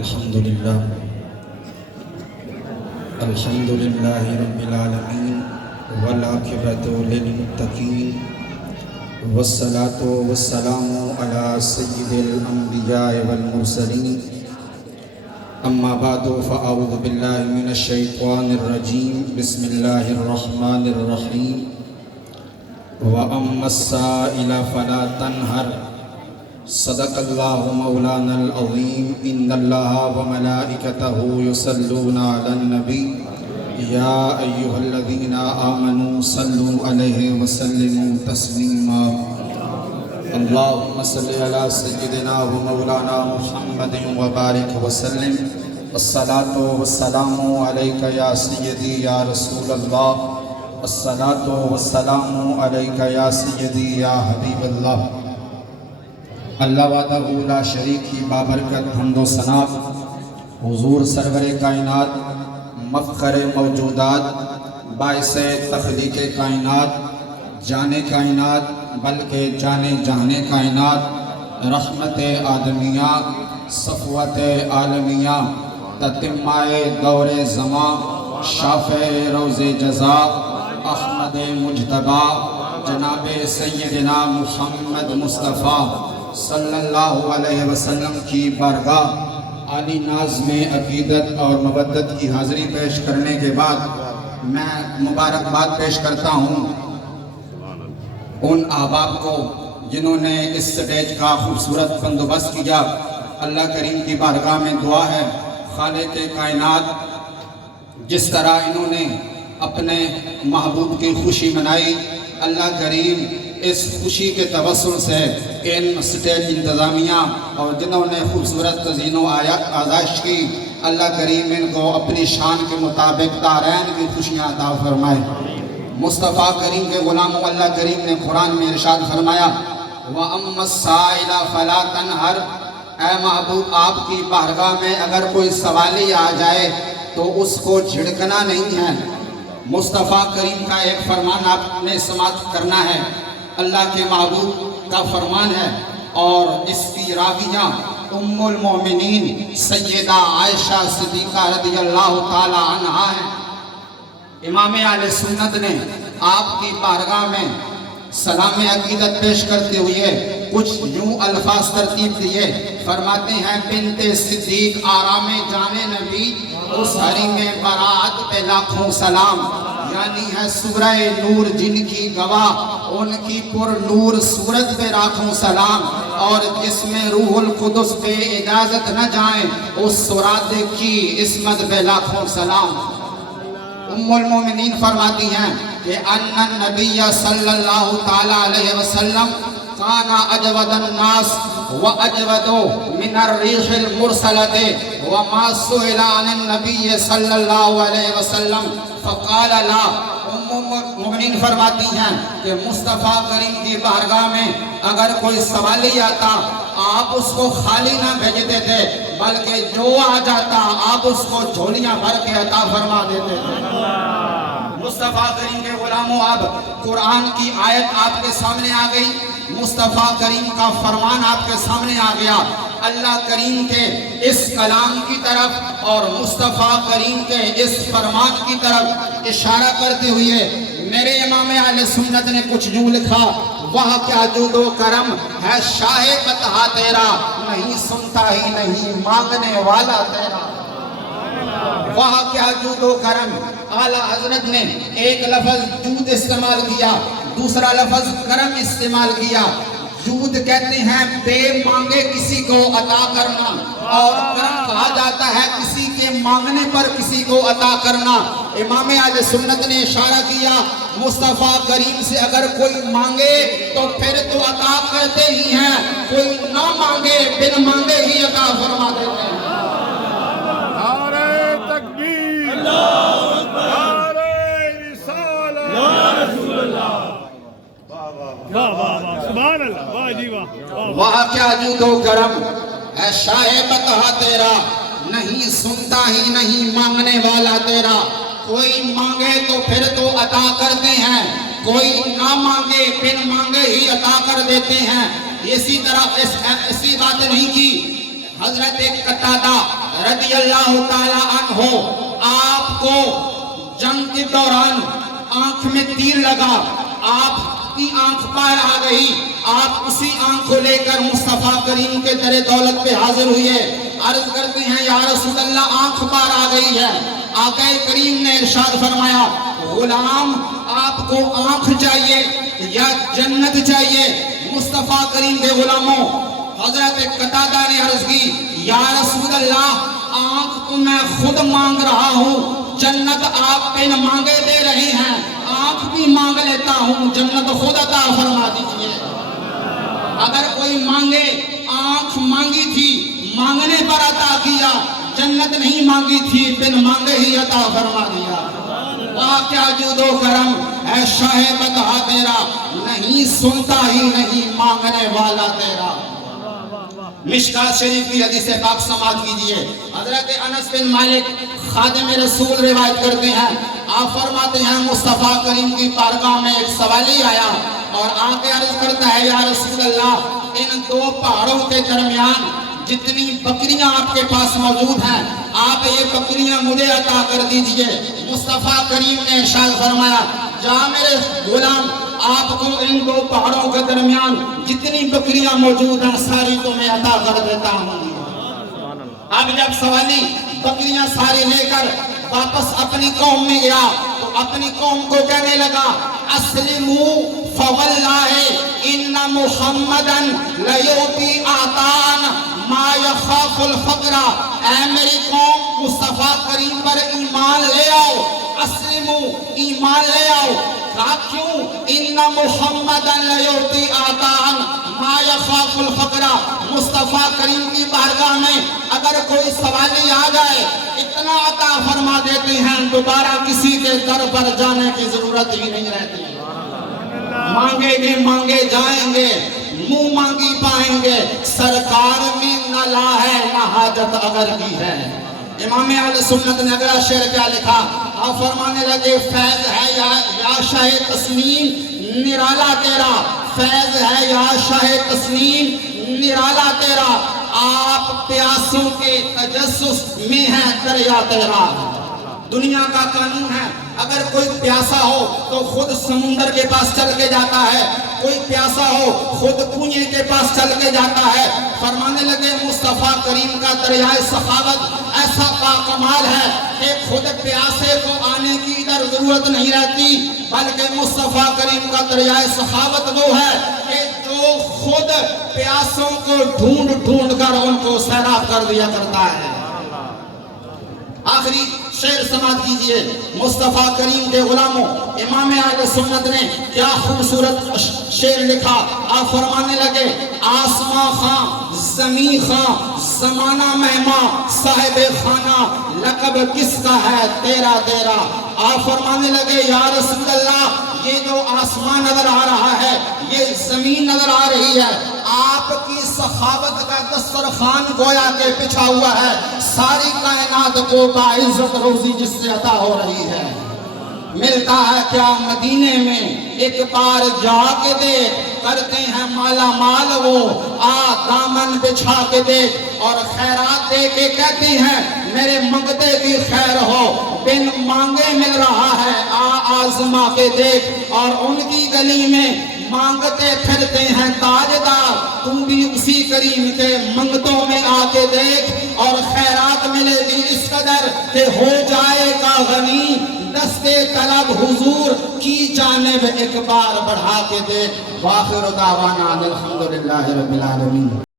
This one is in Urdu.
الحمدللہ رب العالمین والعاقبۃ للمتقین والصلاة والسلام علی سید الانبیاء والمرسلین اما بعد فاعوذ باللہ من الشیطان الرجیم بسم اللہ الرحمن الرحیم وَأَمَّا السَّائِلَ فَلَا تَنْهَرْ صدق اللہ مولانا العظیم ان اللہ وملائکتہ یصلون علی النبی یا ایہا الذین آمنوا صلوا علیہ وسلموا تسلیما اللہم صلی علی سیدنا ومولانا محمد وبارک وسلم الصلاة والسلام علیکہ یا سیدی یا رسول اللہ الصلاة والسلام علیکہ یا سیدی یا حبیب اللہ اللہ وحدہ لا شریک کی بابرکت حمد و ثنا حضور سرور کائنات مفخر موجودات باعث تخلیق کائنات جانے کائنات بلکہ جانے جہانے کائنات رحمت آدمیہ صفوت عالمیہ تتمہ دور زمان شافع روز جزا احمد مجتبی جناب سیدنا محمد مصطفیٰ صلی اللہ علیہ وسلم کی بارگاہ عالی ناز میں عقیدت اور مودت کی حاضری پیش کرنے کے بعد میں مبارکباد پیش کرتا ہوں ان احباب کو جنہوں نے اس سٹیج کا خوبصورت بندوبست کیا۔ اللہ کریم کی بارگاہ میں دعا ہے خالق کائنات جس طرح انہوں نے اپنے محبوب کی خوشی منائی، اللہ کریم اس خوشی کے توسل سے ان سٹیج انتظامیہ اور جنہوں نے خوبصورت تزئین و آزائش کی، اللہ کریم ان کو اپنی شان کے مطابق دارین کی خوشیاں عطا فرمائے۔ مصطفیٰ کریم کے غلاموں اللہ کریم نے قرآن میں ارشاد فرمایا وَأَمَّا السَّائِلَ فَلَا تَنْهَرْ، اے محبوب آپ کی بارگاہ میں اگر کوئی سوالی آ جائے تو اس کو جھڑکنا نہیں ہے۔ مصطفیٰ کریم کا ایک فرمان آپ نے سماعت کرنا ہے، اللہ کے محبوب کا فرمان ہے، اور اس کی راویہ ام المومنین سیدہ عائشہ صدیقہ رضی اللہ تعالی عنہا ہیں۔ امام اہل سنت نے آپ کی بارگاہ میں سلام عقیدت پیش کرتے ہوئے کچھ یوں الفاظ ترتیب دیے، فرماتے ہیں بنت صدیق آرام جانے نبی اس حریم برات پہ لاکھوں سلام، یعنی ہے سورہ نور جن کی گواہ ان کی پر نور صورت پہ لاکھوں سلام، اور جس میں روح القدس پہ اجازت نہ جائیں اس سورات کی عصمت پہ لاکھوں سلام۔ ام المومنین فرماتی ہیں کہ ان النبی صلی اللہ تعالی علیہ وسلم کانا اجود الناس واجود من الریح المرسلۃ وما سئل عن النبی صلی اللہ علیہ وسلم فقال لا۔ ام المومنین فرماتی ہیں کہ مصطفیٰ کریم کی بارگاہ میں اگر کوئی سوالی آتا آپ اس کو خالی نہ بھیجتے تھے بلکہ جو آ جاتا آپ اس کو جھولیاں بھر کے عطا فرما دیتے تھے۔ مصطفیٰ کریم کے غلاموں اب قرآن کی آیت آپ کے سامنے آ گئی، مصطفیٰ کریم کا فرمان آپ کے سامنے آ گیا۔ اللہ کریم کے اس کلام کی طرف اور مصطفیٰ کریم کے اس فرمان کی طرف اشارہ کرتے ہوئے میرے امام اہل سنت نے کچھ یوں لکھا وہ کیا جود و کرم ہے شاہ بتہا تیرا، نہیں سنتا ہی نہیں مانگنے والا تیرا۔ وہ کیا جود و کرم، اعلیٰ حضرت نے ایک لفظ جود استعمال کیا، دوسرا لفظ کرم استعمال کیا۔ جود کہتے ہیں بے مانگے کسی کو عطا کرنا، اور کرم کہا جاتا ہے کسی کے مانگنے پر کسی کو عطا کرنا۔ امام اہل سنت نے اشارہ کیا مصطفیٰ کریم سے اگر کوئی مانگے تو پھر تو عطا کرتے ہی ہیں، کوئی نہ مانگے بن مانگے ہی عطا فرما دیتے ہیں۔ نعرہ تکبیر، نعرہ رسالت، یا رسول اللہ، واہ واہ واہ، سبحان اللہ، واہ جی واہ۔ وہاں کیا جود و کرم ہے شاہ بتہا تیرا، نہیں سنتا ہی نہیں مانگنے والا تیرا۔ کوئی مانگے تو پھر تو عطا کرتے ہیں، کوئی نہ مانگے بن مانگے ہی عطا کر دیتے ہیں۔ اسی طرح ایسی بات نہیں کی حضرت قتادہ رضی اللہ تعالی عنہ آپ کو جنگ کے دوران آنکھ میں تیر لگا، آپ کی آنکھ پار آ گئی، آپ اسی آنکھ کو لے کر مصطفیٰ کریم کے در دولت پہ حاضر ہوئے، عرض کرتے ہیں یا رسول اللہ آنکھ پار آ گئی ہے۔ آقا کریم نے ارشاد فرمایا غلام آپ کو آنکھ چاہیے یا جنت چاہیے؟ مصطفیٰ کریم کے غلاموں حضرت قتادہ نے عرض کی یا رسول اللہ آنکھ تو میں خود مانگ رہا ہوں، جنت آپ بن مانگے دے رہے ہیں، آنکھ بھی مانگ لیتا ہوں، جنت خود عطا فرما دیجئے۔ اگر کوئی مانگے آنکھ مانگی تھی مانگنے پر عطا کیا، جنت نہیں مانگی تھی بن مانگے ہی عطا فرما دیا۔ واہ کیا جود و کرم اے شاہ بتا تیرا، نہیں سنتا ہی نہیں مانگنے والا تیرا۔ مشکات شریف کی حدیث پاک سماعت کیجئے، حضرت انس بن مالک خادم رسول روایت کرتے ہیں، آپ فرماتے ہیں مصطفیٰ کریم کی بارگاہ میں ایک سوالی آیا اور آ کے عرض کرتا ہے یا رسول اللہ ان دو پہاڑوں کے درمیان جتنی بکریاں آپ کے پاس موجود ہیں آپ یہ بکریاں مجھے عطا کر دیجئے۔ مصطفیٰ کریم نے ارشاد فرمایا جا میرے غلام آپ کو ان دو پہاڑوں کے درمیان جتنی بکریاں موجود ہیں ساری تمہیں عطا کر دیتا ہوں۔ اب جب سوالی بکریاں ساری لے کر واپس اپنی قوم میں گیا تو اپنی قوم کو کہنے لگا اسلموا فواللہ ان محمدا لیؤتی آتان ما یخاف الفقر، اے میری قوم مصطفیٰ کریم پر ایمان لے آؤ، اسلموا ایمان لے آؤ۔ کہا کیوں؟ ان محمدا لیؤتی آتان ما یخاف الفقر، مصطفیٰ کریم کی بارگاہ میں اگر کوئی سوالی آ جائے اتنا عطا فرما دیتے ہیں دوبارہ کسی کے در پر جانے کی ضرورت ہی نہیں رہتی۔ مانگے گے مانگے جائیں گے، منہ مانگی پائیں گے، سرکار میں نہ لا ہے نہ حاجت اگر کی ہے۔ امام اہل سنت نے اگلا شعر کیا لکھا؟ آپ فرمانے لگے فیض ہے یا شاہ تسنیم نرالا تیرا، فیض ہے یا شاہ تسنیم نرالا تیرا، آپ پیاسوں کے تجسس میں ہے دریا تیرا۔ دنیا کا قانون ہے اگر کوئی پیاسا ہو تو خود سمندر کے پاس چل کے جاتا ہے، کوئی پیاسا ہو خود کنویں کے پاس چل کے جاتا ہے۔ فرمانے لگے مصطفیٰ کریم کا دریائے سخاوت ایسا باکمال ہے کہ خود پیاسے کو آنے کی ادھر ضرورت نہیں رہتی، بلکہ مصطفیٰ کریم کا دریائے سخاوت وہ ہے کہ جو خود پیاسوں کو ڈھونڈ ڈھونڈ کر ان کو سیراب کر دیا کرتا ہے۔ آخری شعر سماعت کیجئے، مصطفیٰ کریم کے غلاموں امام اہل سنت نے کیا خوبصورت شعر لکھا۔ آپ فرمانے لگے آسمان خاں زمین خاں زمانہ مہماں صاحب خانہ لقب کس کا ہے تیرا تیرا۔ آپ فرمانے لگے یا رسول اللہ یہ جو آسمان نظر آ رہا ہے یہ زمین نظر آ رہی ہے، آپ کی سخاوت کا دسترخوان گویا کے بچھا ہوا ہے، ساری کائنات کو باعزت روزی جس سے عطا ہو رہی ہے۔ ملتا ہے کیا مدینے میں ایک بار جا کے دیکھ، کرتے ہیں مالا مال وہ آ دامن بچھا کے دیکھ، اور خیرات دے کے کہتے ہیں میرے منگتے کی خیر ہو، بن مانگے مل رہا ہے آ آزما کے دیکھ، اور ان کی گلی میں مانگتے پھرتے ہیں تاجدار، تم بھی اسی کریم کے منگتوں میں آ کے دیکھ، اور خیرات ملے گی اس قدر کہ ہو جائے گا غنی، دستے طلب حضور کی جانب ایک بار بڑھا کے دیکھ۔ وآخر دعوانا الحمدللہ رب العالمین۔